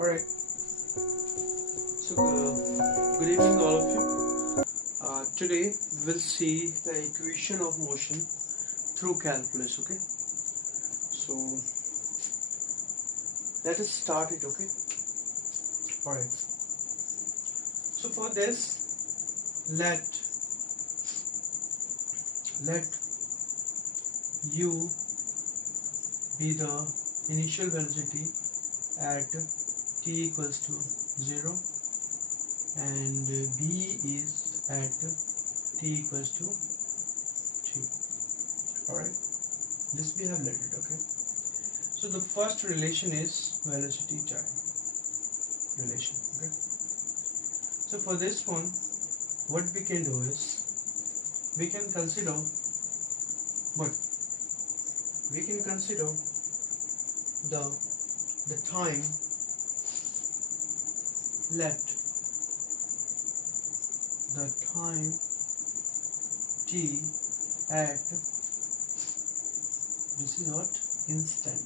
Alright, so good evening all of you. Today we will see the equation of motion through calculus, okay? So let us start it, okay? Alright, so for this let u be the initial velocity at t equals to 0 and b is at t equals to 3. Alright, this we have let it, okay? So the first relation is velocity time relation, okay? So for this one, what we can do is we can consider the time let the time t at this is what instant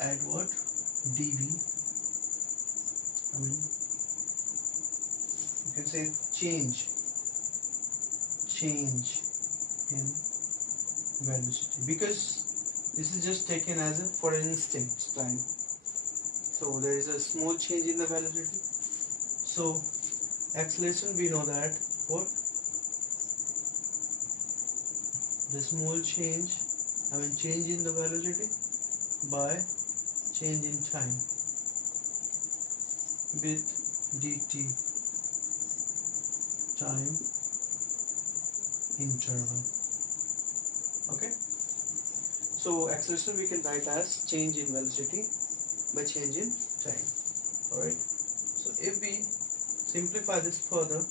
at what dv, I mean you can say change in velocity, because this is just taken as a for an instant time, so there is a small change in the velocity. So acceleration, we know that what the small change, I mean change in the velocity by change in time with dt time interval, okay? So acceleration we can write as change in velocity by change in time. Alright, so if we simplify this further,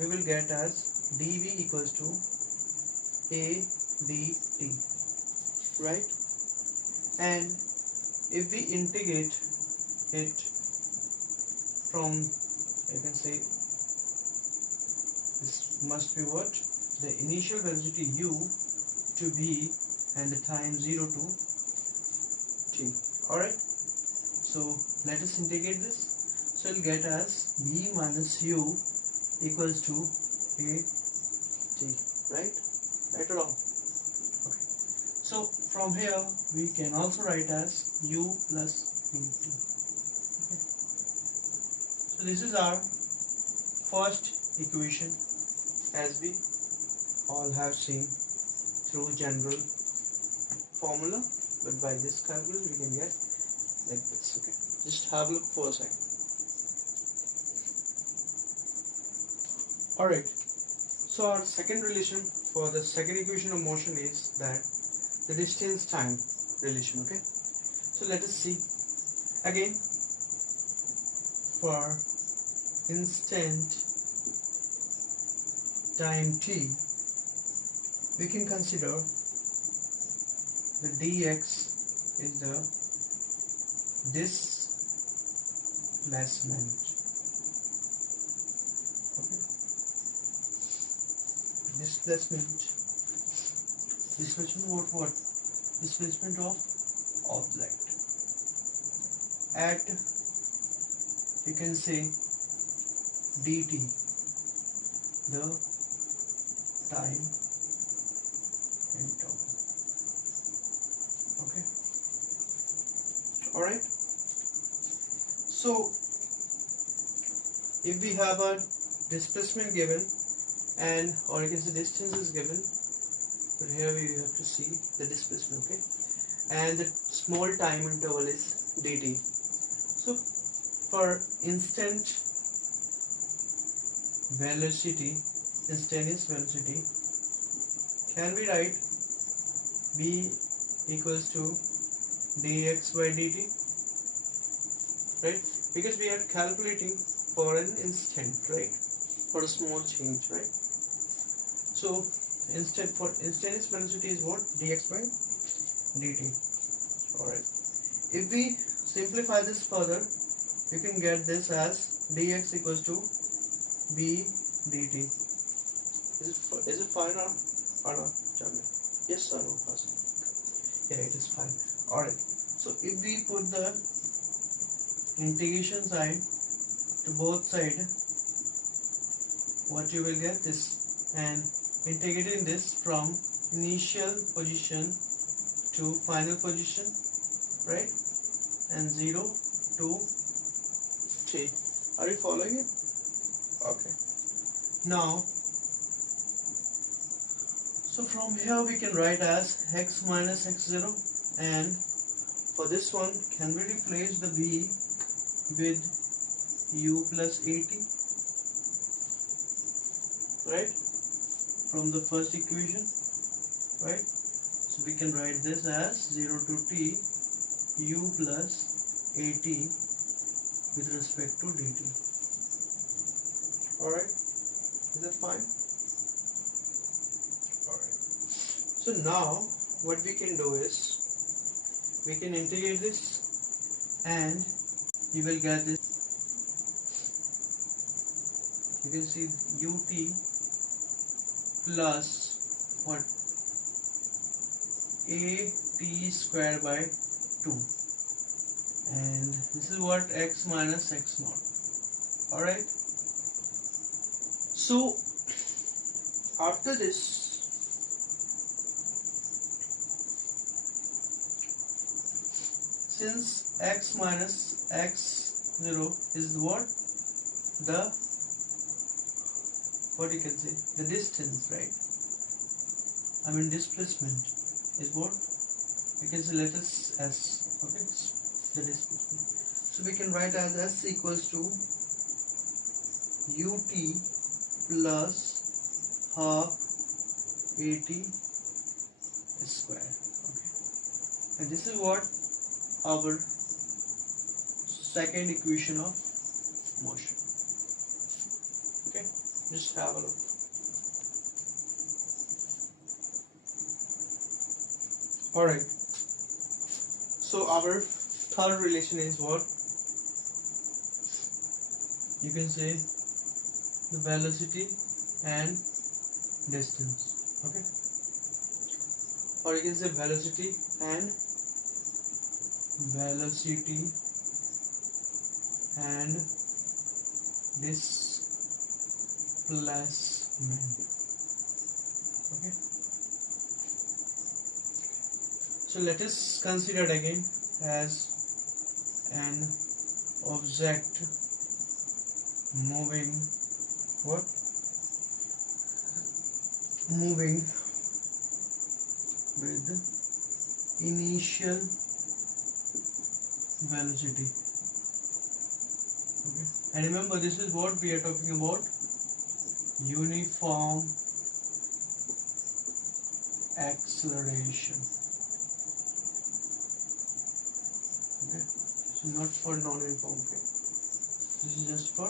we will get as dv equals to a dt, right? And if we integrate it from, you can say this must be what the initial velocity u to b and the time 0 to t. Alright, so let us integrate this. So we'll get as b minus u equals to a t, right? Right or wrong? Okay. So from here we can also write as u plus int. Okay. So this is our first equation, as we all have seen through general formula, but by this calculus we can get like this, okay? Just have a look for a second. Alright, so our second relation for the second equation of motion is that the distance time relation, okay? So let us see again. For instant time t, we can consider the dx is the displacement, okay? Displacement what? Displacement of object at, you can say dt, the time interval, okay? Alright, so if we have a displacement given and, or you can say distance is given, but here we have to see the displacement, okay? And the small time interval is dt. So for instantaneous velocity, can we write v equals to dx by dt, right? Because we are calculating for an instant, right? For a small change, right? So instantaneous velocity is what? Dx by dt. Alright, if we simplify this further, you can get this as dx equals to b dt. Is it fine or not? Yes or no first? Yeah, it is fine. Alright, So if we put the integration side to both sides, what you will get this, and integrating this from initial position to final position, right? And 0 to 3. Are you following it? Okay. Now, so from here we can write as x minus x0, and for this one, can we replace the b with u plus at, right? From the first equation, right? So we can write this as 0 to t u plus at with respect to dt. Alright, is that fine? Alright. So now what we can do is we can integrate this, and you will get this. You can see ut plus what, at square by 2, and this is what, x minus x naught. Alright, so after this, since x minus x0 is what, the, what you can say, the distance, right? I mean displacement is what we can say, let us s, okay, the displacement. So we can write as s equals to ut plus half at square, okay, and this is what our second equation of motion. Okay, just have a look. Alright, so our third relation is what? You can say the velocity and distance, okay, or you can say velocity and displacement, okay. So let us consider it again as an object moving, what, moving with initial velocity, okay. And remember, this is what we are talking about, uniform acceleration, okay. So not for non-uniform, okay. This is just for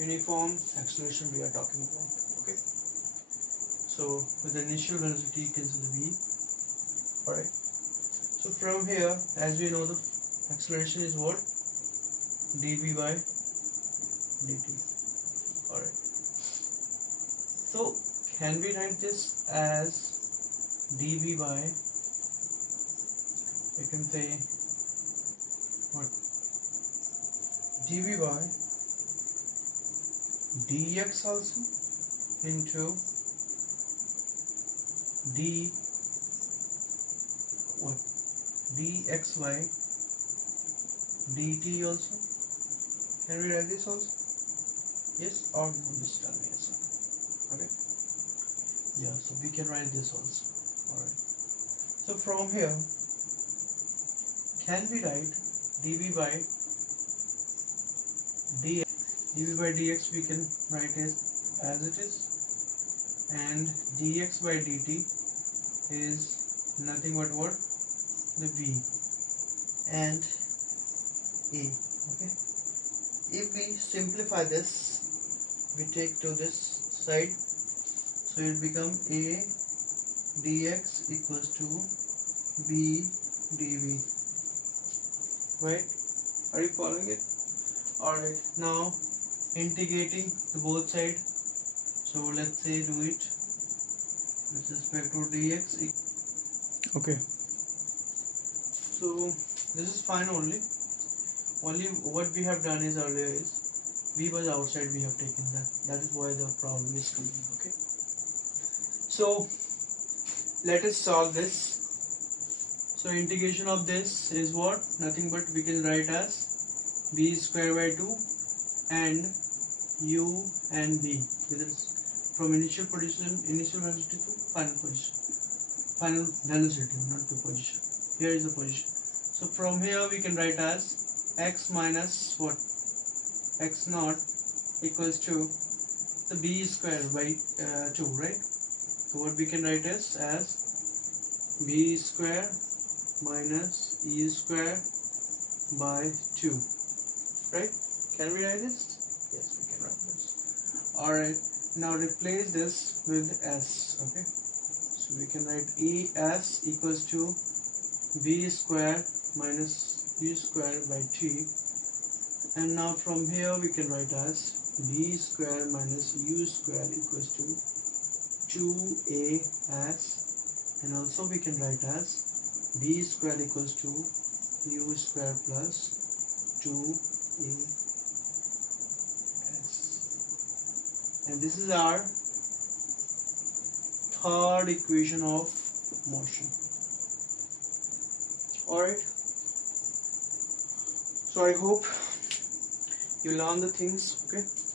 uniform acceleration we are talking about, okay. So with the initial velocity, you can see the v. Alright, so from here, as we know, the acceleration is what, dv by dt. Alright, so can we write this as dv by, you can say what, dv by dx also into d, what, dx by dt also. Can we write this also? Yes or no? Just tell me yes. Okay. Yeah, so we can write this also. Alright. So from here, can we write dv by dx? dv by dx we can write it as it is, and dx by dt is nothing but what, the v and a, okay. If we simplify this, we take to this side, so it become a dx equals to b dv, right? Are you following it? Alright, now integrating the both side, so let's say do it with respect to dx, okay. So This is fine only what we have done is earlier is v was outside, we have taken that is why the problem is coming. Okay, so let us solve this. So integration of this is what? Nothing but we can write as b square by 2 and u and v from initial velocity to final position, final velocity, not the position. Here is the position. So from here we can write as x minus what? X naught equals to the b square by 2, right? So what we can write is as b square minus e square by 2, right? Can we write this? Yes, we can write this. Alright, now replace this with s. Okay, so we can write es equals to b square minus u square by t, and now from here we can write as b square minus u square equals to 2as, and also we can write as b square equals to u square plus 2as, and this is our third equation of motion. Alright, so I hope you learn the things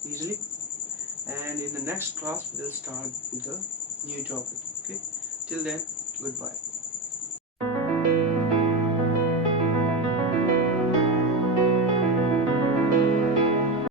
easily, and in the next class we'll start with a new topic. Okay, till then, goodbye.